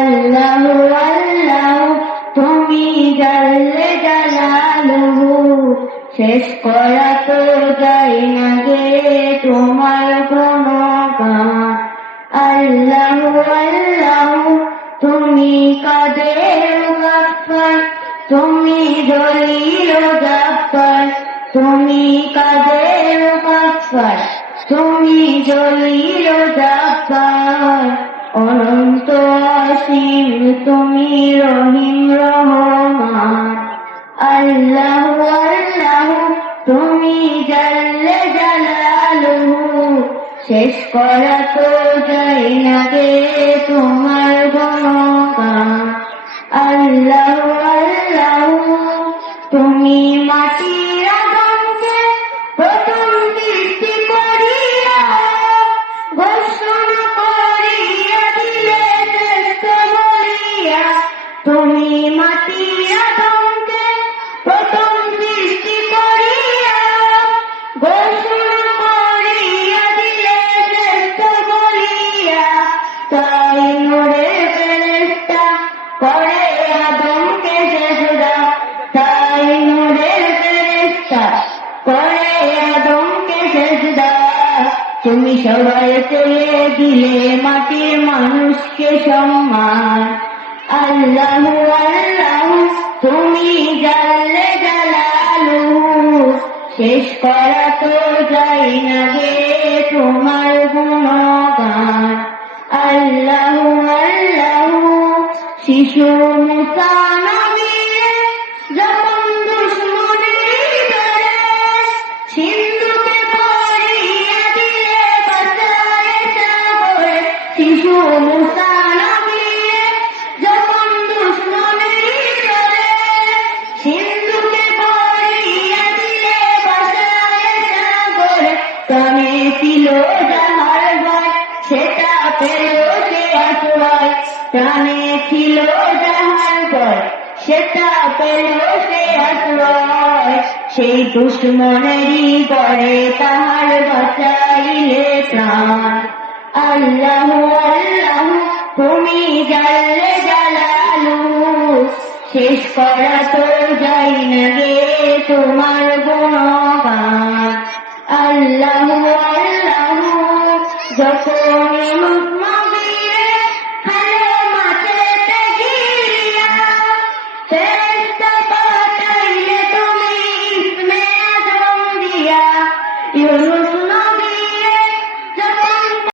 আল্লাহু আল্লাহু তুমি জাল্লে জালালুহু, শেষ করা তো যায় না গে তোমার গুণগান। আল্লাহু আল্লাহু তুমি কাদের গাফফার, তুমি জলিল জাব্বার, তুমি কাদের গাফফার, তুমি জলিল জাব্বার। অনন্ত অসীম তুমি রহিম রহমান। আল্লাহু আল্লাহু তুমি জাল্লে জালালুহু, শেষ করা তো যায় না গে তোমার গুণগান। আল্লাহু আল্লাহু তুমি মাটির আদমকে প্রথম সৃষ্টি করিয়া ঘোষণা করিয়া দিলে শ্রেষ্ঠ বলিয়া। তুমি মাটির আদমকে প্রথম সৃষ্টি করিয়া ঘোষণা করিয়া দিলে শ্রেষ্ঠ বলিয়া। তাই নূরের ফেরেশতা করে আদমকে সেজদা, তাই নূরের ফেরেশতা করে আদমকে সেজদা। তুমি সবাইকে দিলে মাটির মানুষকে সম্মান। আল্লাহু আল্লাহু তুমি জাল্লে জালালুহু, শেষ করা তো যায় না গে তোমার গুণগান। আল্লাহু আল্লাহু শিশু মুসা নবীরে যখন দুশমনের ডরে সিন্ধুকে ভরিয়া দিলে বাঁচায়ে সাগরে। শিশু মুসা নবীরে যখন দুশমনের ডরে সিন্ধুকে ভরিয়া দিলে বাঁচায়ে সাগরে। প্রাণে ছিল যাহার ভয় সেটা পেল সে আশ্রয়, প্রাণে ছিল যাহার ভয় সেটা পেল সে আশ্রয়। সেই দুশমনেরই গড়ে তাহার বাঁচাইলে প্রাণ। আল্লাহু আল্লাহু তুমি জাল্লে জালালুহু, শেষ করা তো যায় না গে তোমার গুণগান। আল্লাহু আল্লাহু যখন